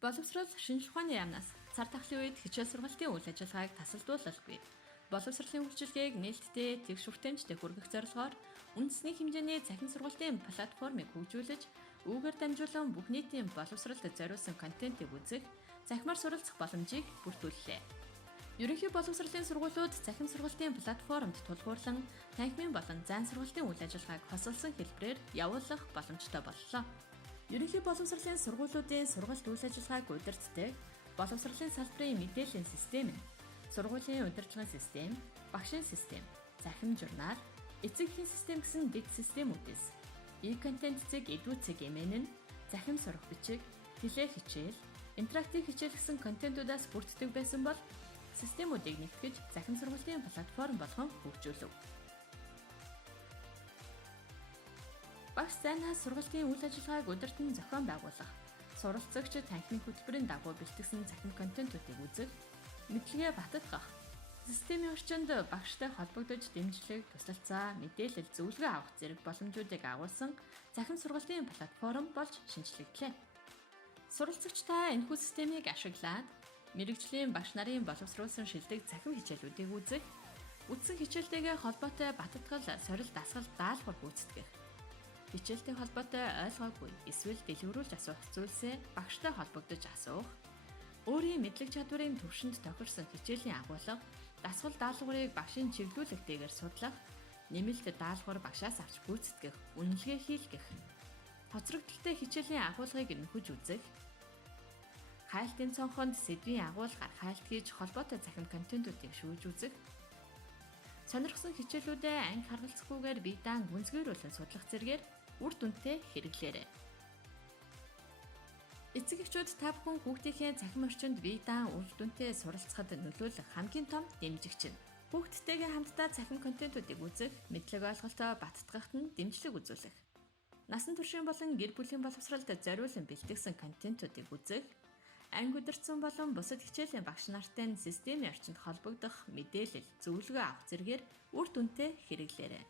Боловсрол шинжлэх ухааны яамнаас цар тахлын үед хичээл сургалтын үйл ажиллагааг тасалдуулалгүй. Боловсролын үйлчилгээг нээлттэй тэгш хүртээмжтэй хүргэх зорилгоор үндэсний хэмжээний цахим сургалтын платформыг хөгжүүлж, үүгээр дамжуулан бүх нийтийн боловсролд зориулсан контентыг үзэх, захимаар суралцах боломжийг бүрдүүллээ. Ерөнхий боловсролын сургуулиуд цахим сургалтын платформд тулгуурлан танхимын болон зайн сургалтын үйл ажиллагааг хосолсон хэлбэрээр явуулах боломжтой боллоо. Ерөнхий боловсролын сургуулиудын сургалт үйл ажиллагааг удирддаг боловсролын салбарын мэдээллийн систем нь сургуулийн удирдлагын систем, багшийн систем, захим журнал, эцэг эхийн систем гэсэн дэд системүүдээс e-контент цэг эдүү цэг эмээн нь захим сурах бичиг, теле хичээл, интерактив хичээл гэсэн контентуудаас бүрддэг байсан бол системүүдийг нэгтгэж захим сургалтын платформ болгон хөгжүүлв. Багш зайнаас сургалтын үйл ажиллагааг удирдан зохион байгуулах, суралцагч танхимын хөтөлбөрийн дагуу бэлтгэсэн захим контентуудыг үзэх, мэдлэгээ баттгах, системийн орчинд багштай холбогдож дэмжлэг, туслалцаа, мэдээлэл, зөвлөгөө авах зэрэг боломжуудыг агуулсан захим сургалтын платформ болж шинжлэгдлээ. Суралцагчдаа энэхүү системийг ашиглаад мэрэгжлийн багш нарын боловсруулсан шилдэг захим хичээлүүдийг үзэх, үзсэн хичээлтэйгээ холбоотой баттгал, сорилт дасгал даалгавар гүйцэтгэх, хичээлтэй холбоотой ойлгоогүй эсвэл дэлгэрүүлж асуух зүйлсээ багштай холбогдож асуух, өөрийн мэдлэг чадварын түвшинд тохирсон хичээлийн агуулга, дасгал даалгаврыг багшийн чиглүүлэгтэйгээр судлах, нэмэлт даалгавар багшаас авч гүйцэтгэх, үнэлгээ хийлгэх, хоцрогдолтой хичээлийн агуулгыг нөхөж үзэх, хайлтын цонхонд сэдвийн агуулгаар хайлт хийж холбоотой захим контентуудыг шүүж үзэх, сонирхсон хичээлүүдээ анги харгалзахгүйгээр бие даан гүнзгийрүүлэн судлах зэргээр үр дүнтэй хэрэглээрэй. Эцэг эхчүүд та бүхэн хүүхдийнхээ цахим орчинд бие даан үр дүнтэй суралцахад нөлөөлөх хамгийн том дэмжигч нь. Хүүхдтэйгээ хамтдаа цахим контентуудыг үзэх, мэдлэг ойлголтоо баттгахад нь дэмжлэг үзүүлэх. Насан туршийн болон гэр бүлийн боловсролд зориулан бэлтгэсэн контентуудыг үзэх, анги удирдсан болон бусад хичээлийн багш нартай системийн орчинд холбогдох, мэдээлэл, зөвлөгөө авах зэргээр үр дүнтэй хэрэглээрэй.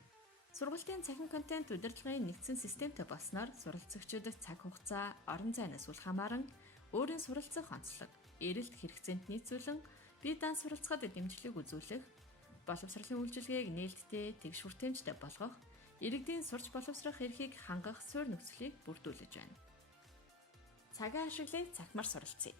Сургалтын цахим контент удирдлагын нэгдсэн системтэй болсноор суралцагчид цаг хугацаа, орон зайнаас үл хамааран өөрийн суралцах онцлог, эрэлт хэрэгцээнд нийцүүлэн бие даан суралцахад дэмжлэг үзүүлэх, боловсролын үйлчилгээг нээлттэй, тэгш хүртээмжтэй болгох, иргэдийн сурч боловсрох эрхийг хангах суурь нөхцөлийг бүрдүүлж байна. Цагаа ашиглаж цахимаар суралцъя.